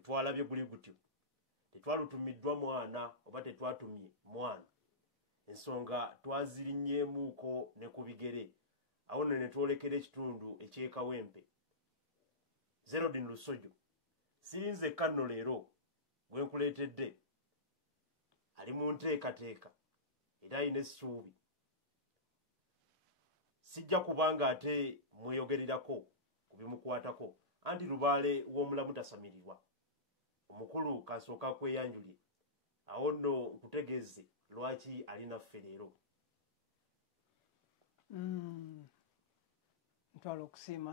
bwe twalabye guli gutyo tetwalutumiddwa mwana oba tetwatumye mwana ensonga twazirinyeemuuko ne ku bigere awo nno ne twolekera ekitundu eky'ekawempe Zerodin Lusojo sirinze kanno leero gwe nkuleetedde ali mu nteekateeka era ayina essuubi sijja kubanga ate mweyogererako ku bimukwatako anti lubaale w'omulamu tasamirirwa omukulu kasooka kweyanjulye awo nno nkutegeeze lwaki ali naffe leero. Ntwala okusiima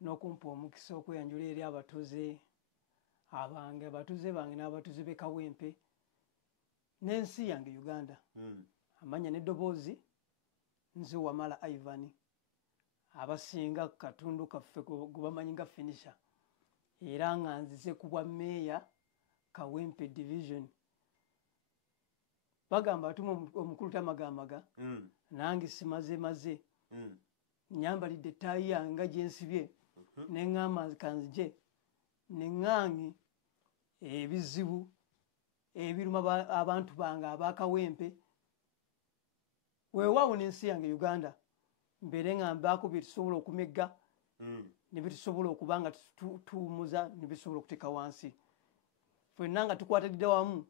n'okumpa omukisa okweyanjula eri abatuuze bange n'abatuuze b'e Kawempe n'ensi yange Uganda. Amanya n'eddoboozi nze Wamala Ivan abasinga ku katundu kaffe gwe bamanyi nga Finisher era nga nzize ku bwa meeya Kawempe division. Bagamba atuma omukulu tamagamaga nange simaze nyambalidde ettaayi yange nga gyensibye neŋŋamba kanzije neŋŋange ebizibu ebiruma abantu bange abakawempe weewaawo n'ensi yange Uganda mbeere nga mbaako bye tusobola okumegga ne bye tusobola okuba nga tuwumuza ne bisobola okuteeka wansi ffenna nga tukwatagidde wamu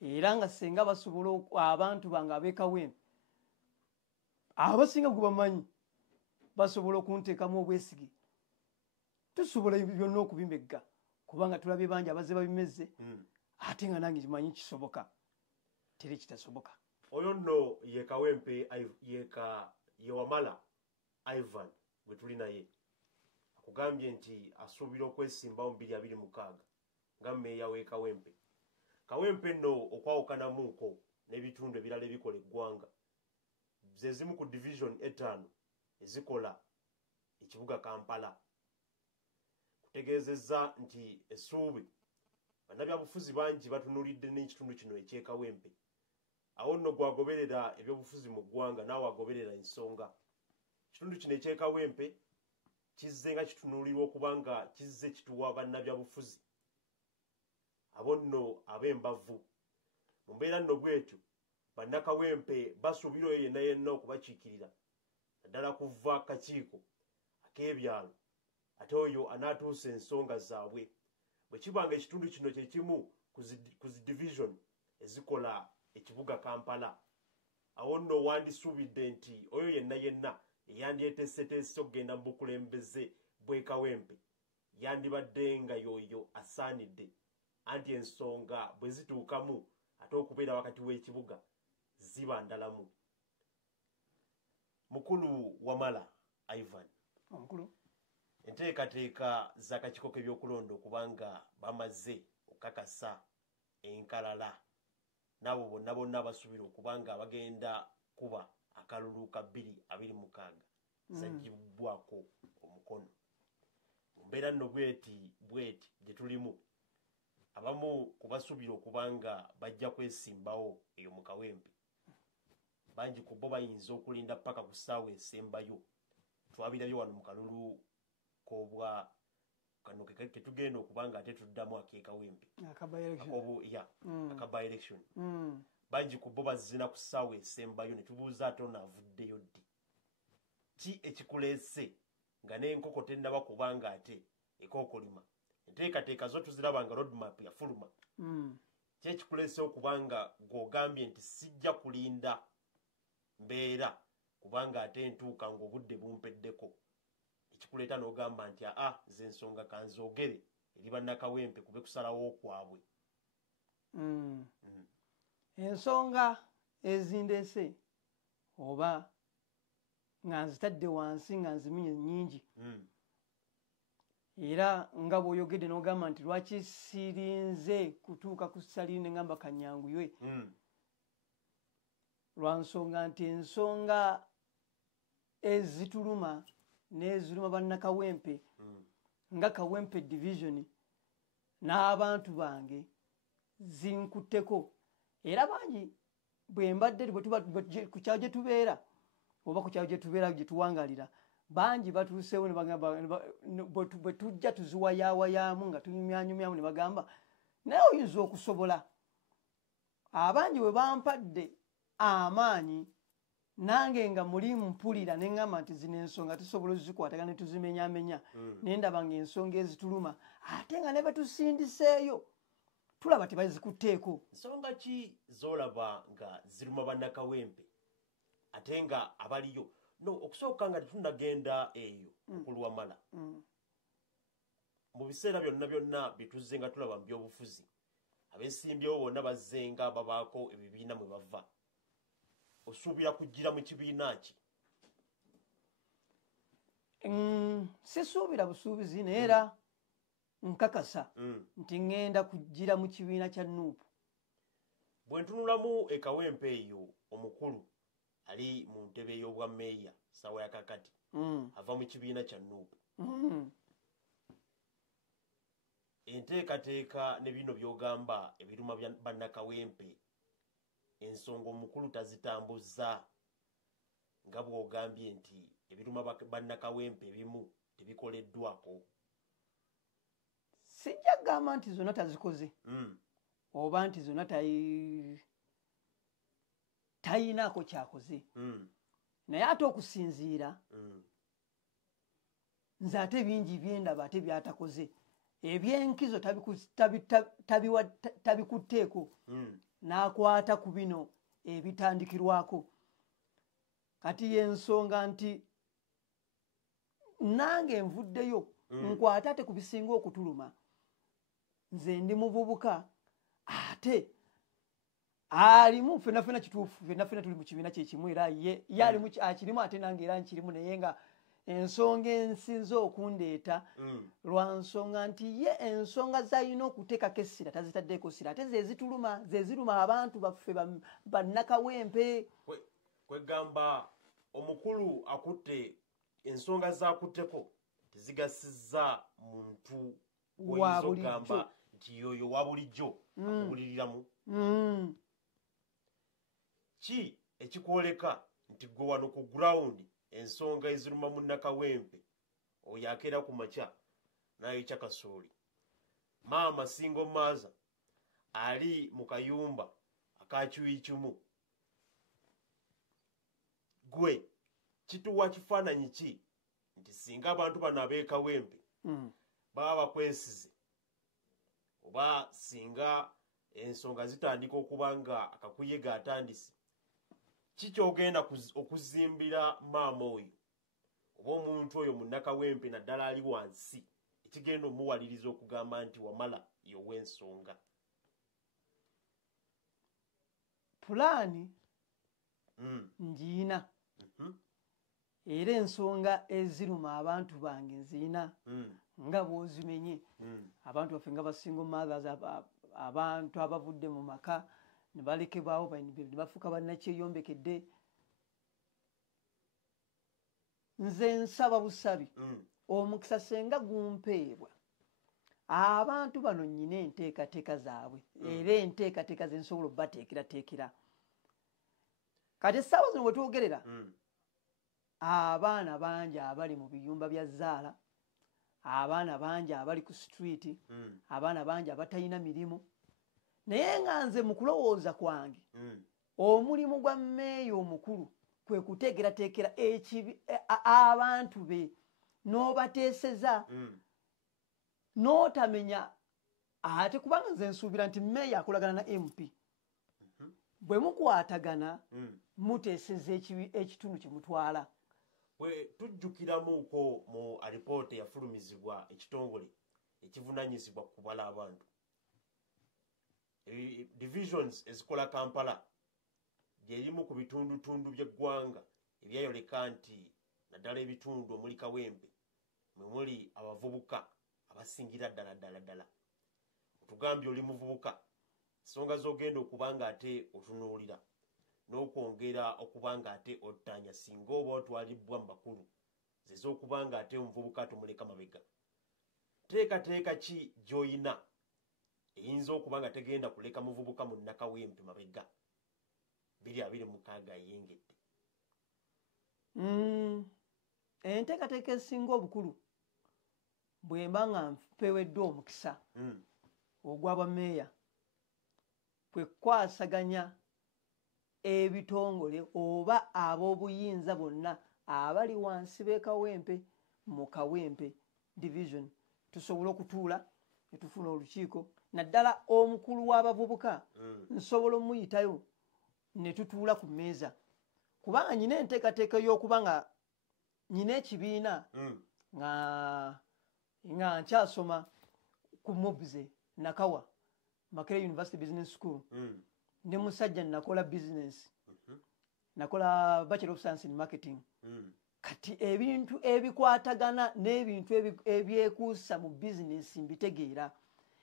era nga senga basobola abantu bange ab'ekawempe abasinga gwe bamanyi basobola okunteekamu obwesige tusobola byonna okubimegga kubanga tulabye bangi abazze babimezze ate nga nange kimanyi kisoboka tere kitasoboka. Oyo nno ye Kawempe ye Wamala Ivan gwe tuli naye akugambye nti asuubira okwesimbawo 2026 nga mmeeya w'e Kawempe. Kawempe nno okwawukanamuuko n'ebitundu ebirala ebikola eggwanga ze zimu ku division 5 ezikola ekibuga Kampala. Kutegeezezza nti essuubi bannabyabufuzi bangi batunulidde n'ekitundu kino eky'e Kawempe. Awo nno gwagoberera ebyobufuzi mu ggwanga naawe agoberera ensonga. Ekitundu kino eky'e Kawempe kizze nga kitunulirwa okuba nga kizze kituwa bannabyabufuzi abo nno ab'embavu. Mu mbeera nno bwetyo bannakawempe basuubira oyo yenna yenna okubakiikirira naddala kuva kakiiko ak'ebyalo ate oyo anaatuusa ensonga zaabwe bwe kibanga ekitundu kino kye kimu ku zi division ezikola ekibuga Kampala. Awo nno wandisuubidde nti oyo yenna yenna eyandyeteeseteese okugenda mu bukulembeze bw'e Kawempe yandibadde nga yoyo asaanidde anti ensonga bwe zituukamu ate okubeera wakati w'ekibuga ziba ndalamu. Mukulu Wamala Ivan omukulu enteekateeka z'akakiiko k'ebyokulonda okubanga bamaze okukakasa enkalala n'abo bonna bonna abasuubira okubanga bagenda kuba akalulu ka 2026 zaggibwako omukono. Mu mbeera nno bweti gye tulimu abamu kubasuubira okubanga bajja kwesimbawo eyo mu Kawempe bangi ku bo bayinza okulinda paka ku ssaawa esembayo. Twabirabye wano mu kalulu k'obwa kano ketugenda okubanga ate tuddamu ak'e Kawempe aka by-election bangi ku bo bazina ku ssaawa esembayo ne tubuuza ate ono avuddeyo ddi ki ekikuleese nga n'enkoko tennaba kubanga ate ekookolima enteekateeka zo tuziraba nga roadmap yafuluma ki ekikuleese okubanga gw'ogambye nti sijja kulinda mbeera kubanga ate ntuuka ng'obudde bumpeddeko ekikuleeta n'ogamba nti ze ensonga kanzoogere eri bannakawempe kube kusalawo kwabwe. Ensonga ezindeese oba nga nzitadde wansi nga nziminye nnyingi era nga bw'oyogedde n'ogamba nti lwaki sirinze kutuuka ku ssali ne ngamba kanyanguywe lwa nsonga nti ensonga ezituluma n'eziruma bannakawempe nga Kawempe division n'abantu bange zinkutteko era bangi bwe mbadde ku kyalo gye tubeera oba ku kyalo gye tubeera gye tuwangalira bangi batuuseewo ne bagamba bwe tujja tuziwayawayaamu nga tunyumyanyumyamu ne bagamba naye oyinza okusobola. Abangi bwe bampadde amaanyi nange nga muli mpulira ne ŋŋamba nti zino ensonga tusobola ozikwataga ne tuzimenyamenya naye ndaba ng'ensonga ezituluma ate nga ne betusindiseeyo tulaba tebazikutteeko. Nsonga ki z'olaba nga ziruma bannakawempe ate nga abaliyo? No, okusooka nga tetunnagenda eyo okulwamala mu biseera byonna bituzze nga tulaba mu byobufuzi abeesimbyewo bonna bazze nga babaako ebibiina mwe bava. Osuubira kujjira mu kibiina ki? Sisuubira busuubizi naye era nkakasa nti ŋŋenda kujjira mu kibiina kya Nuupu. Bwe ntunulamu ekawempe eyo omukulu ali mu ntebe y'obwammeeya ssaawa ya kakati ava mu kibiina kya Nuupu. Enteekateeka ne bino by'ogamba ebiruma bannakawempe ensonga omukulu tazitambuzza nga bw'ogambye nti ebiruma bannakawempe ebimu tebikoleddwako. Sijja kugamba nti zonna tazikoze oba nti zonna tayinaako kyakoze naye ate okusinziira nze ate bingi byendaba ate byatakoze ebyenkizo tabikutteeko n'akwata ku bino ebitandikirwako. Kati y'ensonga nti nange nvuddeyo nkwata ate ku bisinga okutuluma. Nze ndi muvubuka ate alimu ffenna kituufu ffenna tuli mu kibiina kyekimu era ye akirimu ate nange era nkirimu naye nga ensonga ensinze okundeeta lwa nsonga nti ye ensonga z'alina okuteekako essira tazitaddeeko ssira ate zeziruma abantu baffe bannakawempe. Kwegamba omukulu akutte ensonga z'akutteko tezigasizza muntu oyinza okugamba nti yoyo wa bulijjo akubuliriramu. Ki ekikwoleka nti gwe wano ku gurawundi ensonga eziruma munnakawempe oyo akeera ku makya n'ayokya kasooli, maama singo maaza ali mu kayumba akakiwi kimu, gwe kituwa kifaananyi ki nti singa abantu bano ab'ekawempe baba bakwesize oba singa ensonga zitandika okuba nga akakuyege atandise, kikyogenda okuzimbira maama oyo oba omuntu oyo munnakawempe naddala ali wansi ekigenda omuwaliriza okugamba nti wamala yowa ensonga? Pulaani ngiina era ensonga eziruma abantu bange nziina nga bw'ozimenye. Abantu baffe nga basingo mothers abantu abavudde mu maka ne balekebwawo ne bafuuka bannakyeyombekedde. Nze nsaba busabi omukisa senga gumpeebwa abantu bano nnyina enteekateeka zaabwe era enteekateeka ze nsobola obbateekerateekera. Kati essaawa zino bwe twogerera abaana bangi abali mu biyumba bya zzaala, abaana bangi abali ku streeti, abaana bangi abatalina mirimu, naye nga nze mu kulowooza kwange omulimu gwa mmeeya omukulu kwe kuteekerateekera abantu be n'obateeseza n'otamenya ate kubanga nze nsuubira nti mmeeya akolagana na MP bwe mukwatagana muteeseza ekitundu kye mutwala. Bwe tujjukiramuuko mu alipoota eyafulumizibwa ekitongole ekivunanyizibwa ku kubala abantu, divisions ezikola Kampala gyerimu ku bitundutundu by'eggwanga ebyayoleka nti naddala ebitundu omuli Kawempe mwe muli abavubuka abasingira ddala. Otugambye oli muvubuka, ensonga z'ogenda okuba nga ate otunuulira n'okwongera okuba nga ate ottaanya singa oba otwalibbwa mu bakulu zez'okuba nga ate omuvubuka tomuleka mabega. Teekateeka ki gy'oyina eyinza okuba nga tegenda kuleka muvubuka munnakawempe mabega 2026 ayengedde? enteekateeka esinga obukulu bwe mba nga mpeweddwa omukisa ogw'abameeya kwe kwasaganya ebitongole oba ab'obuyinza bonna abali wansi b'e Kawempe mu Kawempe division tusobole okutuula ne tufuna olukiiko naddala omukulu w'abavubuka nsobola omuyitayo ne tutuula ku mmeeza kubanga nyina enteekateeka y'okuba nga nyina ekibiina nga nkyasoma ku Mobze Nakawa Makerere University Business School ne musajja nakola business nakola Bachelor of Science in Marketing kati ebintu ebikwatagana n'ebintu ebyekuusa mu business mbitegeera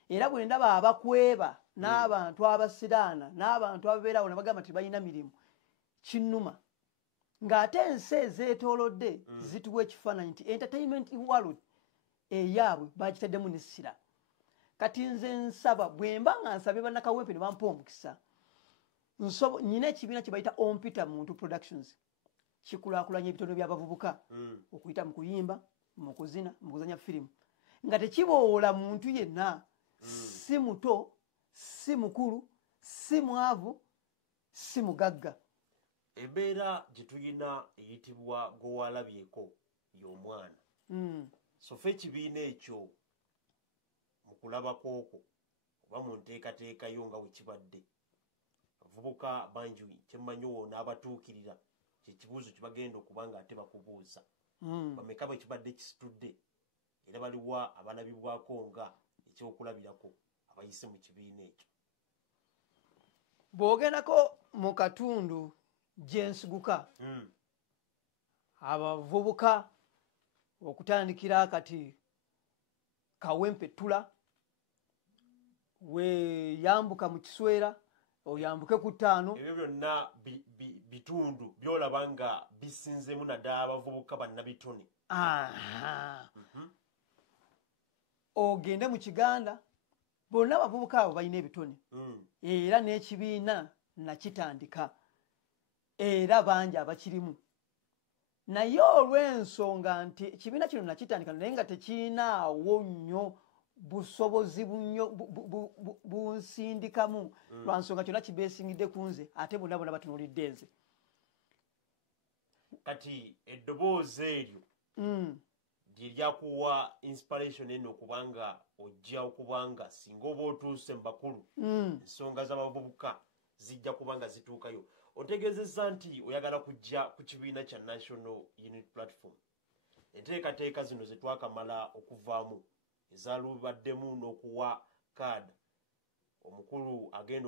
era bwe ndaba abakweba n'abantu abasiraana n'abantu ababeerawo nabagamba nti balina mirimu kinnuma ng'ate ensi ezeetoolodde zituwa ekifaananyi nti entertainment world eyaabwe bagitaddemu n'essira kati nze nsaba bwe mba nga nsabye bannakawempe ne bampa omukisa nyina ekibiina kye bayita Ompita Muntu Productions kikulaakulanya ebitono by'abavubuka okuyita mu kuyimba mu kuzina mu kuzanya firimu nga tekiboola muntu yenna si muto si mukulu si mwavu si mugagga embeera gye tulina eyitibwa gowalabyeko y'omwana so fe ekibiina ekyo mu kulabako okwo oba mu nteekateekayo nga bwe kibadde abavubuka bangi kyemmanyi woona abatuukirira kyekibuuzo kye bagenda okuba nga ate bakubuuza bameka bwe kibadde kisitudde era baliwa abalabibwako nga ekyokulabirako abayise mu kibiina ekyo bw'ogendako mu katundu gyensiguka abavubuka okutandikira kati Kawempe Tula weyambuka mu Kiswera oyambuke ku Ttaano ebyo byonna bitundu byolaba nga bisinzemu naddala abavubuka bannabitone ogende mu Kiganda bonna abavubuka abo balina ebitone era n'ekibiina nakitandika era bangi abakirimu naye olw'ensonga nti ekibiina kino nakitandika naye nga tekiinaawo nnyo busobozi bunsindikamu lwa nsonga kyonna kibeesingidde ku nze ate bonna bonna batunuulidde nze kati eddoboozi eryo gye lyakuwa inspiration eno okubanga ojja okubanga singa oba otuuse mu bakulu ensonga z'abavubuka zijja kubanga zituukayo otegeezezza nti oyagala kujja ku kibiina kya National Unity Platform enteekateeka zino ze twakamala okuvaamu ezalubaddemu n'okuwa kaada omukulu agenda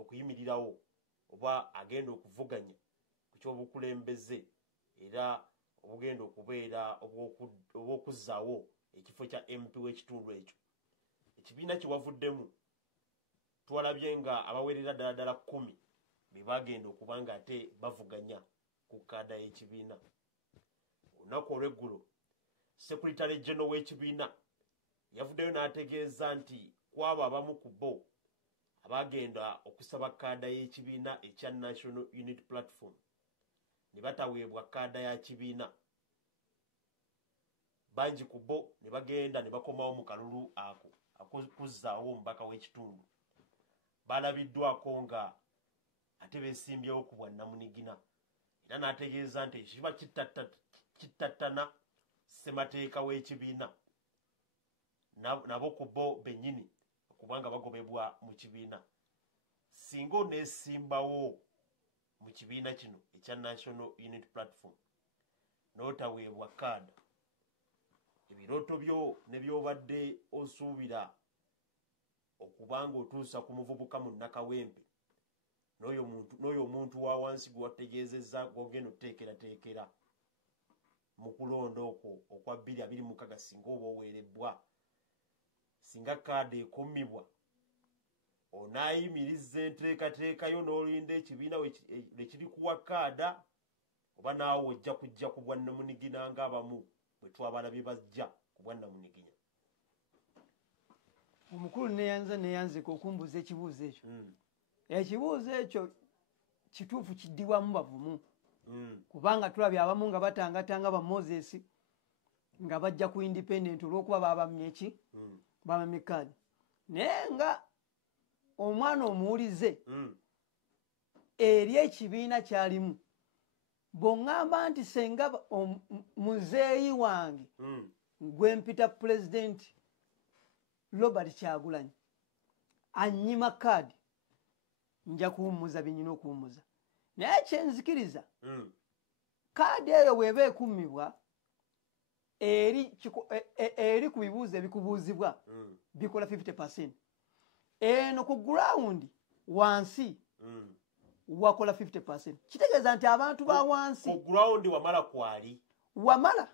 okuyimirirawo oba agenda okuvuganya ku ky'obukulembeze era obugenda okubeera obw'okuzzaawo ekifo kya MP w'ekitundu ekyo ekibiina kiwavuddemu twalabye nga abawerera ddala 10 be bagenda okuba nga ate bavuganya ku kaada y'ekibiina olunaku olw'eggulo Secretary General w'ekibiina yavuddeyo n'ategeeza nti kwabo abamu ku bo abagenda okusaba kaada y'ekibiina ekya National Unity Platform ne bataweebwa kaada ya kibiina bangi ku bo ne bagenda ne bakomawo mu kalulu ako akuzzaawo omubaka w'ekitundu balabiddwako nga ate beesimbyewo ku bwannamunigina era n'ategeeza nti ekiba kittattana ssemateeka w'ekibiina nabo ku bo bennyini okubanga bagobebwa mu kibiina singa oneesimbawo mu kibiina kino ekya National Unity Platform n'otaweebwa kaada ebirooto byo ne byobadde osuubira okubanga otuusa ku muvubuka mu Nakawempe n'oyo omuntu wa wansi gwe wategeezezza gwogenda oteekerateekera mu kulonda okwo okwa 2026 singa oba oweerebbwa singa kaada ekummibwa onaayimiriza enteekateekayo n'olinda ekibiina lwe kirikuwa kaada oba naawe ojja kujja ku bwannamunigina ng'abamu bwe twabalabye bajja ku bwannamunigina omukulu neyanzika okumbuuza ekibuuzo ekyo ekibuuzo ekyo kituufu kiddibwamu bavumu kubanga tulabye abamu nga batangatanga ba Moses nga bajja ku independent olw'okuba babamye eki babamye kaadi naye nga omwana omuwulize eri ekibiina kyalimu bw'oŋŋamba nti senga muzeeyi wange gwempita pulezidenti Robert Kyagulanyi annyima kaadi nja kuwummuza byenyina okuwummuza naye kyenzikiriza kaadi eyo bw'eba ekummibwa eri ku bibuuzo ebikubuuzibwa bikola 50%. Eno ku gurawundi wansi wakola 50%. Kitegeeza nti abantu ba wansi ku gurawundi wamala kwali wamala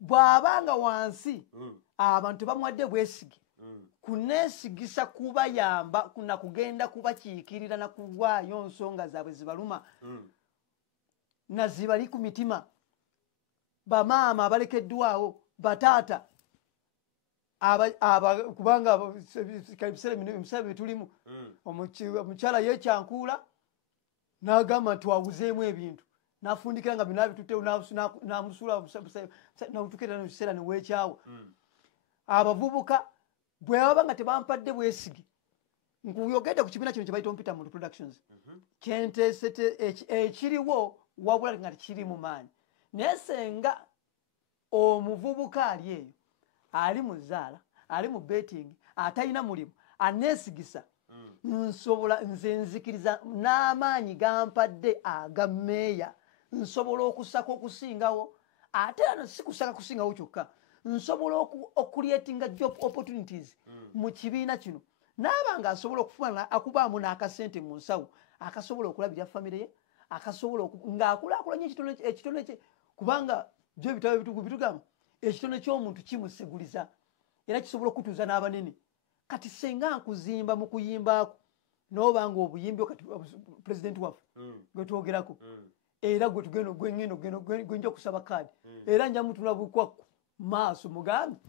bw'abanga wansi abantu bamuwadde bwesige kuneesigisa kubayamba na kugenda kubakiikirira na kuwaayo nsonga zaabwe zibaluma na zibali ku mitima bamaama abalekeddwawo bataata kubanga ebiseera byetulimu omukyala yekyankuula n'agamba nti wabuzeemu ebintu n'afundikira nga bino abituttewo n'amusula n'amutukira mu kiseera neweekyawo abavubuka bwe baba nga tebampadde bwesige nkuyogedde ku kibiina kino kye bayita Ompita Muntu Productions kyenteese ekiriwo wabula nga tekiri mu maanyi naye senga omuvubuka ali eyo ali mu zaala ali mu betting atalina mulimu aneesigisa nsobola nze nzikiriza n'amaanyi gampadde aga mmeeya nsobola okusaka okusingawo ate ano si kusaka kusingawo kyokka nsobola okucreatinga job opportunities mu kibiina kino n'abanga asobola okufuna akubaamu n'akasente mu nsawo akasobola okulabirira famire ye akasobola ng'akulaakulanya ekitone kye kubanga byo ebitabo ebitugu bitugamba ekitone ky'omuntu kimusiguliza era kisobola okutuuza n'abanene kati senga nkuzimba mu kuyimbaako n'obanga obuyimbi kati pulezidenti waffe gwe twogerako era gwe tugenda gwenja okusaba kaadi era nja mutula bukwakku maaso mugambe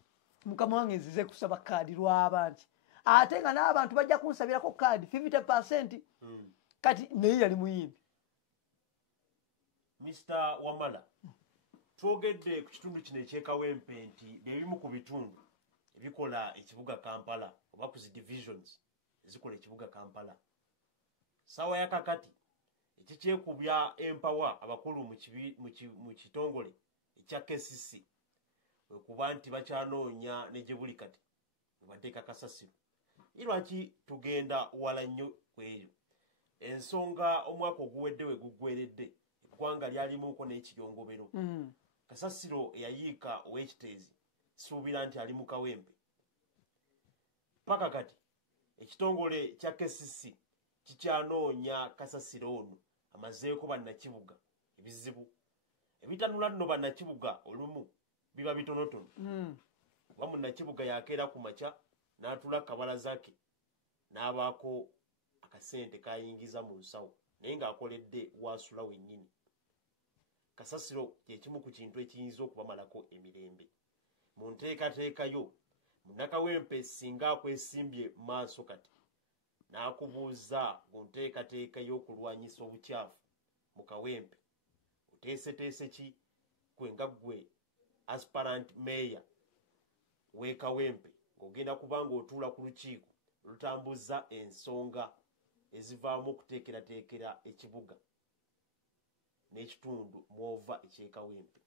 mukama wange nzize kusaba kaadi lwaba nti ate nga n'abantu bajja kunsabirako kaadi 50% kati naye yali muyimbi. Mr. Wamala twogedde ku kitundu kino ekyekawempe nti byebimu ku bitundu ebikola ekibuga Kampala oba ku zi divisions ezikola ekibuga Kampala sawa yakakati ekikyekubya empawa abakulu mu kitongole ekya KCC wekuba nti bakyanoonya ne gye buli kati bateeka kasasiro lwaki tugenda wala nnyo kweyo ensonga omwaka oguwedde we guggweredde eggwanga lyalimuko n'ekiyongobero kasasiro eyayiika ow'ekiteezi suubira nti ali mu kawempe paka kati ekitongole kya KCC kikyanoonya kasasiro ono amazeeko bannakibuga ebizibu ebitanula nno bannakibuga olumu biba bitonotono kuba munnakibuga yakeera ku makya n'atula kabalaza ke n'abaako akasente kayingiza mu nsawo naye ng'akoledde wasula wennyini kasasiro kyekimu ku kintu ekiyinza okubamalako emirembe mu nteekateekayo munnakawempe singa akwesimbye maaso kati n'akubuuza ku nteekateeka y'okulwanyisa obukyafu mu kawempe oteeseteese ki kwenga ggwe aspirant mayor w'ekawempe ng'ogenda kubanga otuula ku lukiiko lutambuza ensonga ezivaamu okuteekerateekera ekibuga n'ekitundu mwova ekyekawempe.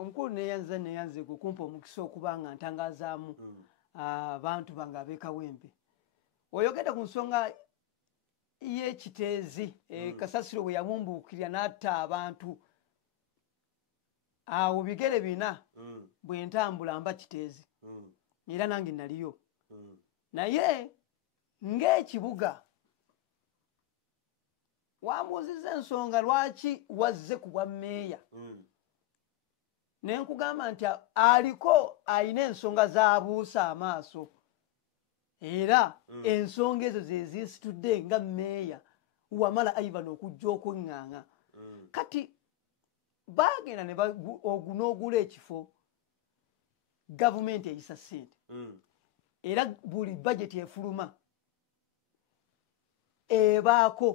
Omukulu neyanze kukumpa omukisa okuba nga ntangazaamu abantu bange ab'ekawempe oyogedde ku nsonga y'ekiteezi kasasiro bwe yamumbuukirira n'atta abantu awo bigere bina bwe ntambula mba kiteezi era nange naliyo naye ng'ekibuga wambuuziza ensonga lwaki wazze ku bwa mmeeya naye nkugamba nti aliko alina ensonga z'abuusa amaaso era ensonga ezo ze zinsitudde nga mmeeya Wamala Ivan okujja okweŋŋaŋa kati baagenda ne n'ogula ekifo gavumenti eyisa ssente era buli bajeti efuluma ebaako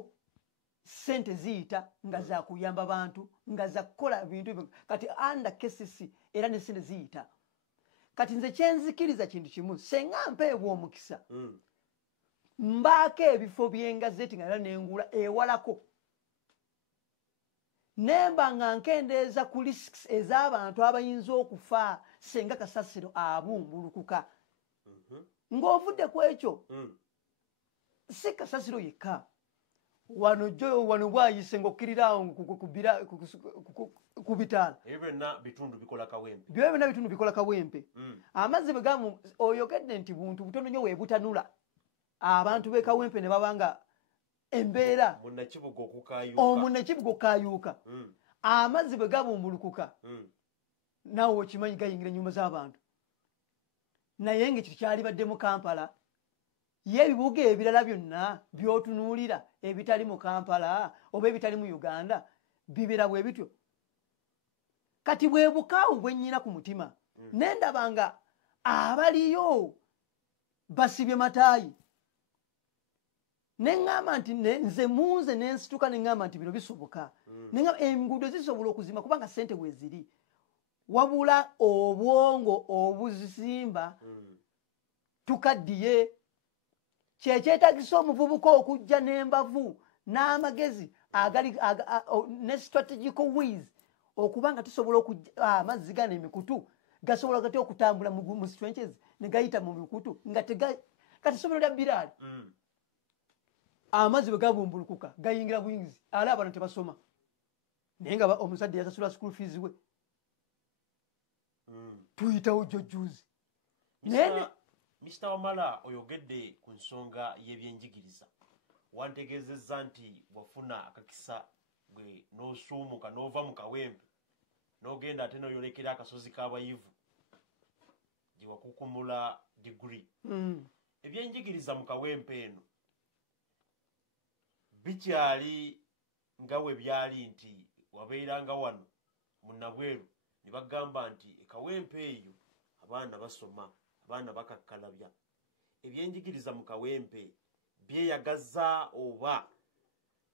sente ziyita nga za kuyamba bantu nga za kukola bintu kati anda KCC era ne sente ziyita kati nze kyenzikiriza kintu kimu senga mpeebwa omukisa mbaako ebifo by'engazeti nga era nengula ewalako nemba nga nkendeeza ku risks ez'abantu abayinza okufa senga kasasiro abumbulukuka ng'ovudde ku ekyo si kasasiro yekka wano bwayise ng'okkirira ku bitaala ebyo byonna bitundu bikola kawempe amazzi bwe gamu oyogedde nti buntu butono nnyo weebutanula abantu b'e kawempe ne babanga embeera omunnakibuga okaayuuka amazzi bwe gabumbulukuka naawe okimanyi gayingira ennyumba z'abantu naye ng'ekyo kyalibadde mu Kampala ye ebibuga ebirala byonna by'otunuulira ebitali mu Kampala oba ebitali mu Uganda bibera bwe bityo kati bwe bukaawu bwe nnyina ku mutima nendaba nga abaliyo basibye mataayi neŋŋamba nti nze munze nensituka neŋŋamba nti bino bisoboka enguudo zisobola okuzima kubanga ssente weeziri wabula obwongo obuzimba tukaddiye kyekyetagisa omuvubuka okujja n'embavu n'amagezi ne strategical ways okuba nga tusobola amazzi gano emikutu gasobola gati okutambula mu trenches ne gayita mu mikutu nga katisobola lya biraali amazzi bwe gabumbulukuka gayingira buyingizi ala abantu tebasoma naye nga omusajja yasasula school fees we tuyitawo jjojjuuzi Mr. Wamala oyogedde ku nsonga y'ebyenjigiriza wantegeezezza nti wafuna akakisa gwe n'osuumuka n'ova mu kawempe n'ogenda ate n'oyolekera akasozi k'abayivu gye wakukumula diguri ebyenjigiriza mu kawempe eno bikyali nga we byali nti wabeeranga wano mu Nabweru ne bagamba nti ekawempe eyo abaana basoma abaana bakakkalabya ebyenjigiriza mu kawempe byeyagaza oba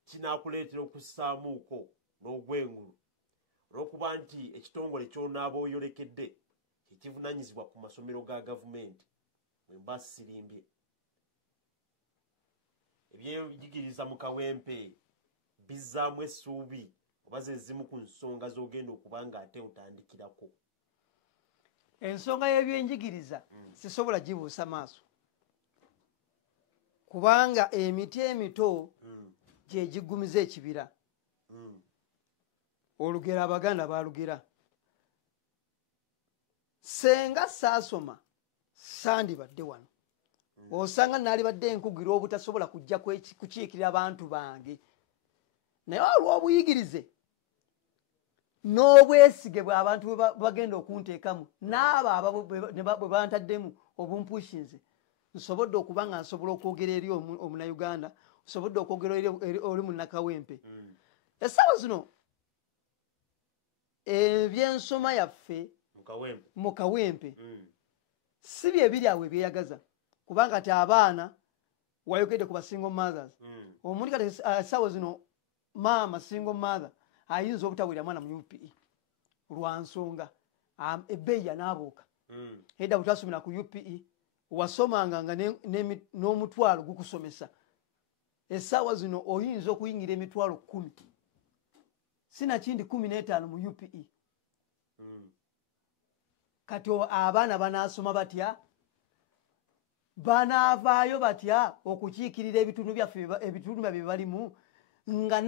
kinaakuleetera okussaamuuko n'ogwengulu olw'okuba nti ekitongole ky'onaaba oyolekedde kyekivunanyizibwa ku masomero ga gavumenti mwe mba sirimbye ebyenjigiriza mu kawempe bizzaamu essuubi oba ze zimu ku nsonga z'ogenda okuba nga ate otandikirako ensonga y'ebyenjigiriza sisobola gibuusa maaso kubanga emiti emito gye giggumiza ekibira olugero Abaganda baalugera senga saasoma sandibadde wano osanga naalibadde enkugira obutasobola kujja kukiikirira abantu bange naye olw'obuyigirize n'obwesige bwe abantu bagenda okunteekamu n'abo bwe bantaddemu obumpushinze nsobodde okuba nga nsobola okwogera eri omunnayuganda nsobodde okwogera eri oli munnakawempe essaawa zino ebyensoma yaffe mu kawempe si bye biri awo ebyeyagaza kubanga ti abaana wayogedde ku basingle mothers omuntu kati essaawa zino maama single mother ayinza obutaweera mwana mu UPE lwa nsonga ebbeeyi yanaabuuka edda bwe twasomera ku UPE wasomanga nga n'omutwalo gukusomesa essaawa zino oyinza okuyingira emitwalo 10 sinakindi 15 mu UPE kati abaana banaasoma batya banaavaayo batya okukiikirira ebitundu byaffe ebitundu bye balimu nga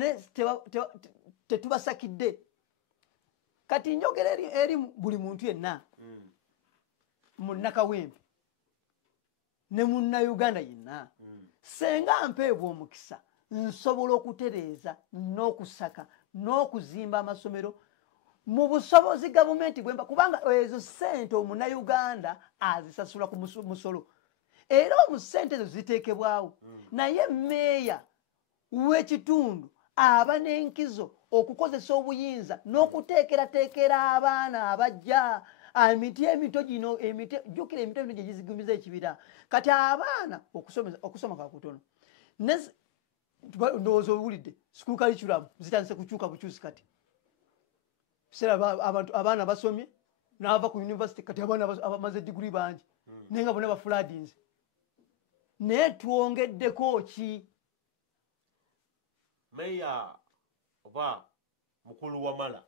tetubasakidde kati njogera eri buli muntu yenna munnakawempe ne munnayuganda yenna senga mpeebwa omukisa nsobola okutereeza n'okusaka n'okuzimba amasomero mu busobozi gavumenti bwemba kubanga ezo ssente omunnayuganda azisasula ku musolo era omusente ezo ziteekebwawo naye mmeeya w'ekitundu aba n'enkizo okukozesa obuyinza n'okuteekerateekera abaana abajja emiti emito gino jjukira emito gino gye gizigumiza ekibira kati abaana okusoma kakutono ndowooza owulidde school curriculum zitandise kukyuka bukyusi kati biseera abaana basomye n'ava ku university kati abaana abamaze degree bangi naye nga bonna bafuladinze naye twongeddeko ki meya oba mukulu wamala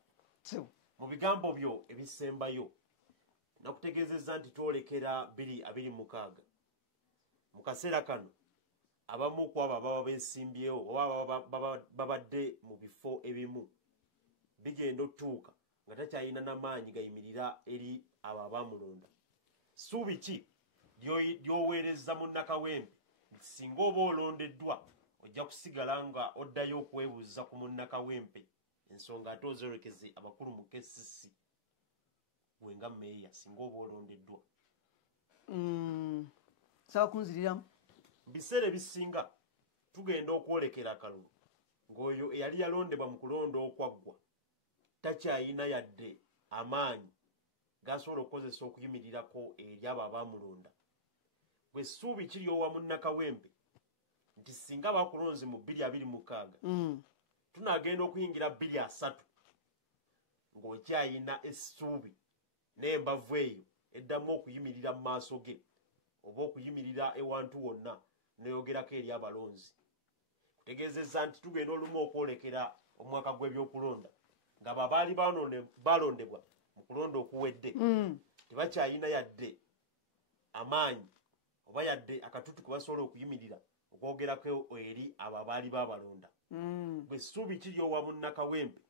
mu bigambo byo ebisembayo nakutegeezezza nti twolekera 2026 mu kaseera kano abamu ku abo baba beesimbyewo oba babadde mu bifo ebimu bigenda otuuka nga takyalina n'amaanyi gayimirira eri abo abamulonda. Ssuubi ki ly'oweereza mu Nakawempe nti singa oba olondeddwa ojja kusigala nga oddayo okwebuuza ku Munnakawempe ensonga ate ozerekeze abakulu mu KCC gwe nga meeya singa oba olondeddwa? Saba kunziriramu biseera ebisinga tugenda okwolekera akalulu ng'oyo eyali yalondebwa mu kulonda okwaggwa takyayina yadde amaanyi gasobola okukozesa okuyimirirako eri abo abamulonda. Bwe ssuubi kiri owa Munnakawempe nti singa bakulonze mu 2026 tunagenda okuyingira 2030 ng'okyayina essuubi n'embavu eyo eddamu okuyimirira mu maaso ge oba okuyimirira ewantu wonna neyogerako eri abalonzi. Kutegeezezza nti tugenda olumu okwolekera omwaka gw'ebyokulonda nga babaali balondebwa mu kulonda okuwedde tebakyayina yadde amaanyi oba yadde akatutu ke basobola okuyimirira okwogerako eri abo abaali babalonda. Bwe ssuubi kiri owa Munnakawempe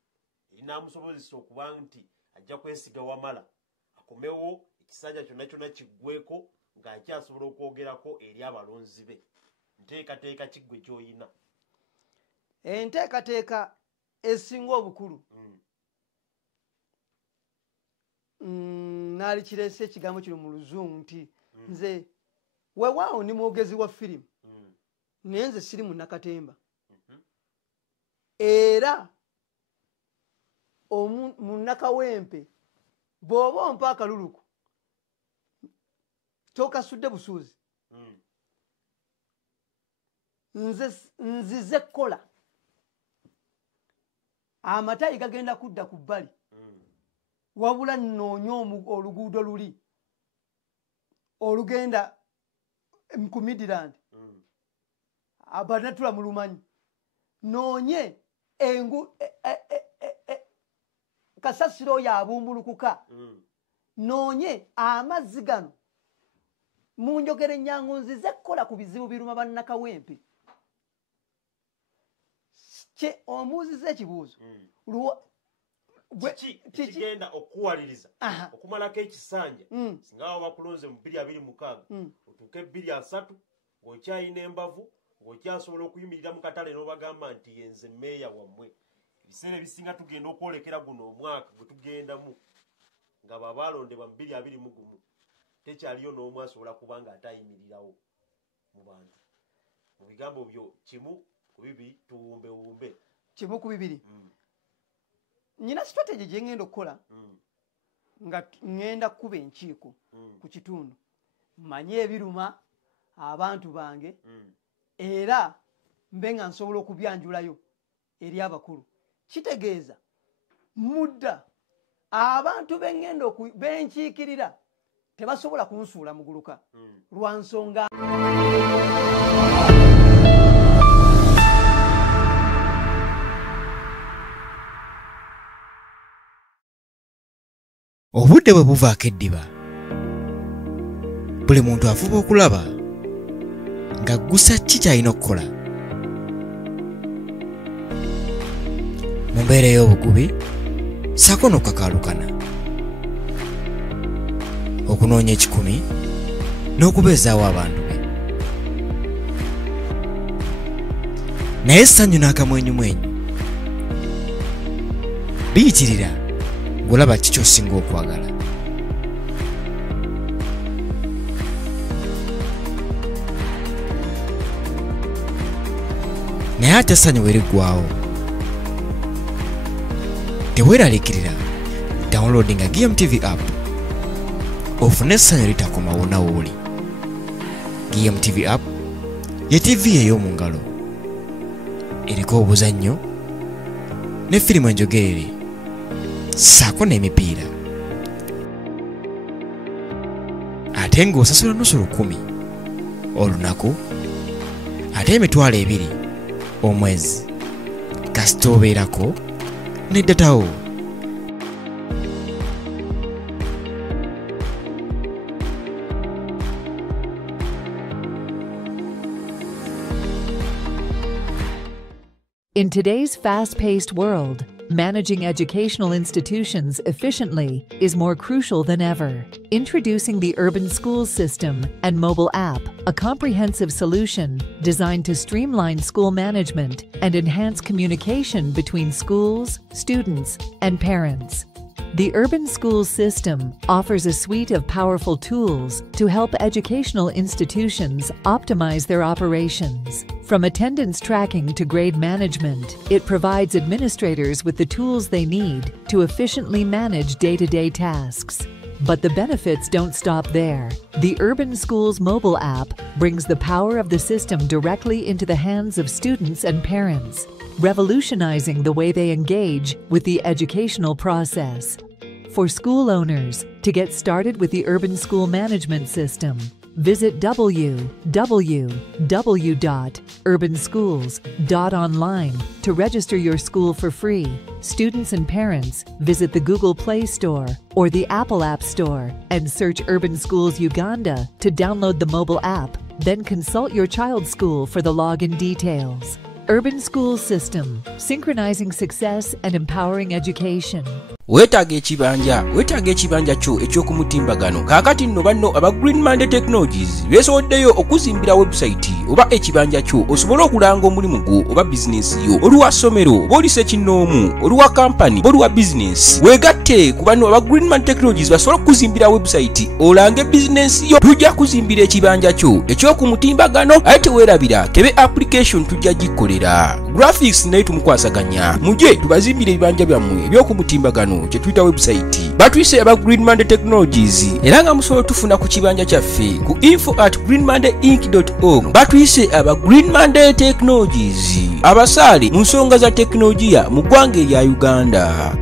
erinaamusobozesa okuba nti ajja kwesiga Wamala akomewo ekisanja kyonna kyonna kiggweko ng'akyasobola okwogerako eri abalonzi be. Nteekateeka kiggwe gy'oyina? Enteekateeka esinga obukulu naali kirese ekigambo kino mu Luzungu nti nze weewaawo ndi mwogezi wa firimu naye nze siri Munnakatemba era Munnakawempe bw'oba ompa akaluluku tokasudde busuuzi nzize kukola amatayi gagenda kudda ku bbali wabula nnoonya oluguudo luli olugenda ku Midland abanatula mu lumanyi noonye kasasiro oyo abumbulukuka noonye amazzi gano mu njogera ennyangu nzize kukola ku bizibu biruma Bannakawempe. Omuuziza ekibuuzo kigenda okuwaliriza okumalako ekisanja singa baba bakulonze mu 2026 otuuke 2030 ng'okyayina embavu ng'okyasobola okuyimirira mu katale n'obagamba nti yenze meeya wammwe. Ebiseera ebisinga tugenda okwolekera guno omwaka gwe tugendamu nga babalondebwa mu 2021 tekyaliyo n'omu asobola kuba nga atayimirirawo mu bantu. Mu bigambo byo kimu ku bibiri tuwumbewumbe. Kimu ku bibiri nyina strategy gye ngenda okukola nga ngenda kuba enkiiko ku kitundu manye ebiruma abantu bange era mbe nga nsobola okubyanjulayo eri abakulu. Kitegeeza mudda abantu bengenda benkiikirira tebasobola kunsuula muguluka lwa nsonga obudde bwe buvaako eddiba buli muntu afuba okulaba nga gusa ki kyalina okukola mu mbeera y'obugubi ssaako n'okukakaalukana okunoonya ekikumi n'okubeezaawo abantu be naye essanyu n'akamwenyumwenyu biyitirira ng'olaba ki ky'osinga okwagala. naye ate essanyu bwe liggwaawo teweeraliikirira downloadinga GMTV app ofune essanyu litakomawo nawooli. GMTV app ye TV ey'omu ngalo eriko obuzannyo ne firimu enjogerere ssaako n'emipiira ate ng'osasula nusu 10 olunaku ate emitwalo 2 omwezi kasita obeerako ne datawo. In today's fast-paced world, managing educational institutions efficiently is more crucial than ever. Introducing the Urban Schools System and mobile app, a comprehensive solution designed to streamline school management and enhance communication between schools, students, and parents. The Urban Schools System offers a suite of powerful tools to help educational institutions optimize their operations. From attendance tracking to grade management, it provides administrators with the tools they need to efficiently manage day-to-day tasks. But the benefits don't stop there. The Urban Schools mobile app brings the power of the system directly into the hands of students and parents, revolutionizing the way they engage with the educational process. For school owners, to get started with the Urban School Management System, visit www.urbanschools.online to register your school for free. Students and parents visit the Google Play Store or the Apple App Store and search Urban Schools Uganda to download the mobile app, then consult your child's school for the login details. Urban Schools System, synchronizing success and empowering education. Weetaaga ekibanja kyo eky'okumutimbagano. Kaakati nno banno aba Green Monday Technologies beesowoddeyo okuzimbira website oba ekibanja kyo osobole okulanga omulimu gwo oba bizinensi yo. Oluwa ssomero, oba oli ssekinnoomu, oluwa kampani, oba oluwa bizinensi. Weegatte ku banno aba Green Monday Technologies basobole okuzimbira website olange bizinensi yo. Tujja kuzimbira ekibanja kyo eky'okumutimbagano ate teweerabira kebe application tujja gikolera. Graphics naye tumukwasaganya. Mujje tubazimbire ebibanja byammwe eby'okumutimbagano kye tuyita website. Batuyise aba Green Monday Technologies era nga musobola tufuna ku kibanja kyaffe ku info@greenmondayinc.org. Batuyise aba Green Monday Technologies, abasaale mu nsonga za teknologiya mu ggwanga erya Uganda.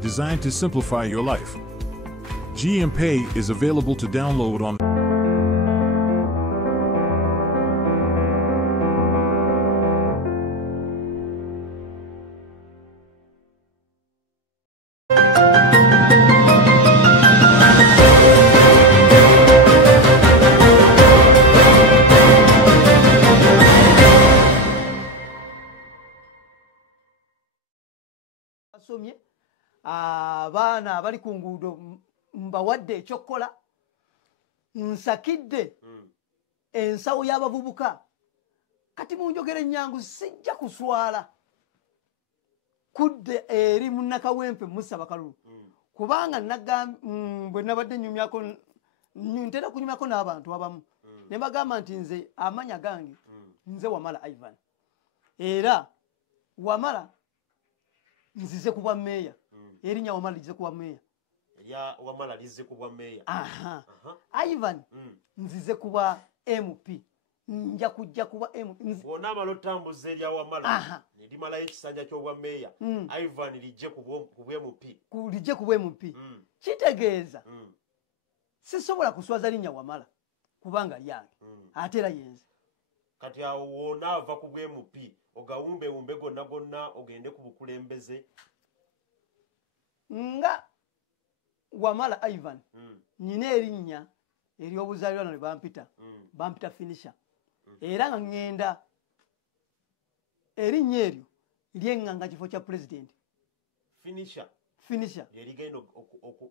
Designed to simplify your life. GMPay is available to download on abaana abali ku nguudo mbawadde ekyokukola, nsakidde ensawo y'abavubuka. Kati munjogere ennyangu sijja kuswala kudde eri munnakawempe Musa Bakalulu kubanga bwe nabadde nyumyako ntera kunyumyako n'abantu abamu ne bagamba nti nze amanya gange nze Wamala Ivan era Wamala nzize kuba meeya. Erinnya Wamala lize kuba meeya. Ya Wamala lize kuba meeya. Ivan nzize kuba MP. Nja kujja kuba MP. Wona amalotambuze erya Wamala nelimalayo ekisanja ky'obwa meeya. Ivan lijje ku MP. Lijje ku MP. Kitegeeza sisobola kuswaza linnya Wamala kubanga lyange ate era yenze. Kati awo wona ava ku MP ogawumbe gonna ogende ku bukulembeze. Nga Wamala Ivan nina erinnya ery'obuzaalirwa ne bampita Finisher era nga ngenda erinnya eryo lyenganga kifo kya president Finisher yerigenda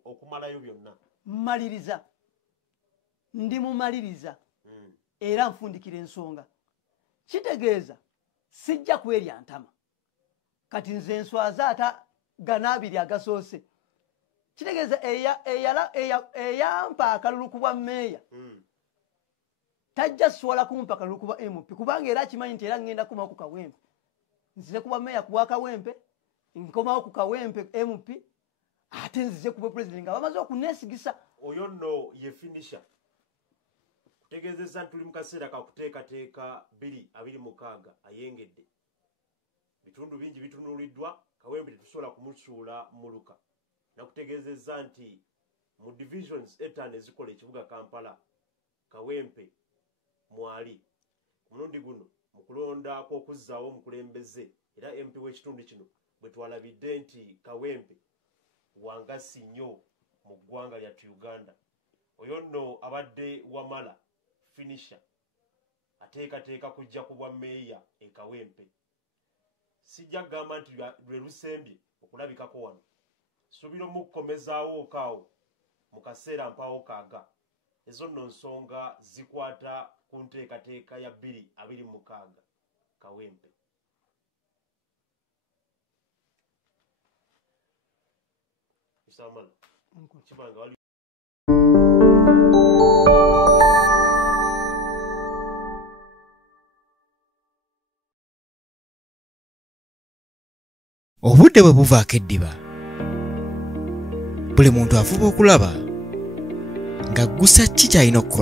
okumalayo byonna mmaliriza ndi mumaliriza era nfundikira ensonga kitegeeza sijja kwerya ntama kati nze enswaza ata ganaabiri agasoose kitegeeza eyampa akalulu ku bwa meeya tajja swala kumpa akalulu ku bwa MP kubanga era akimanyi nti era ngenda kumawo ku Kawempe nzize ku bwa meeya ku bwa Kawempe nkomawo ku Kawempe MP ate nzize ku bwa president nga bamaze okuneesigisa oyo nno ye Finisher kutegeezesa nti tuli mu kaseera kakuteekateeka 2026 ayengedde bitundu bingi bitunuuliddwa Kawempe tetusobola kumusuula muluka nakutegeezezza nti mu divisions 5 ezikola ekibuga Kampala Kawempe mwali ku mulundi guno mu kulonda kw'okuzzaawo omukulembeze era MP w'ekitundu kino bwe twalabidde nti Kawempe wangasi nnyo mu ggwanga lyattu Uganda oyo nno abadde Wamala Finisher ateekateeka kujja ku bwa meeya e Kawempe sijja kugamba nti lwe lusembye okulabikako wano suubira omukukomezaawo okaawo mu kaseera mpaawo kaaga ezo nno nsonga zikwata ku nteekateeka ya 2026 Kawempe Isamala kibanga wali obudde bwe buvaako eddiba buli muntu afuba okulaba nga gusa ki ky'alina okukola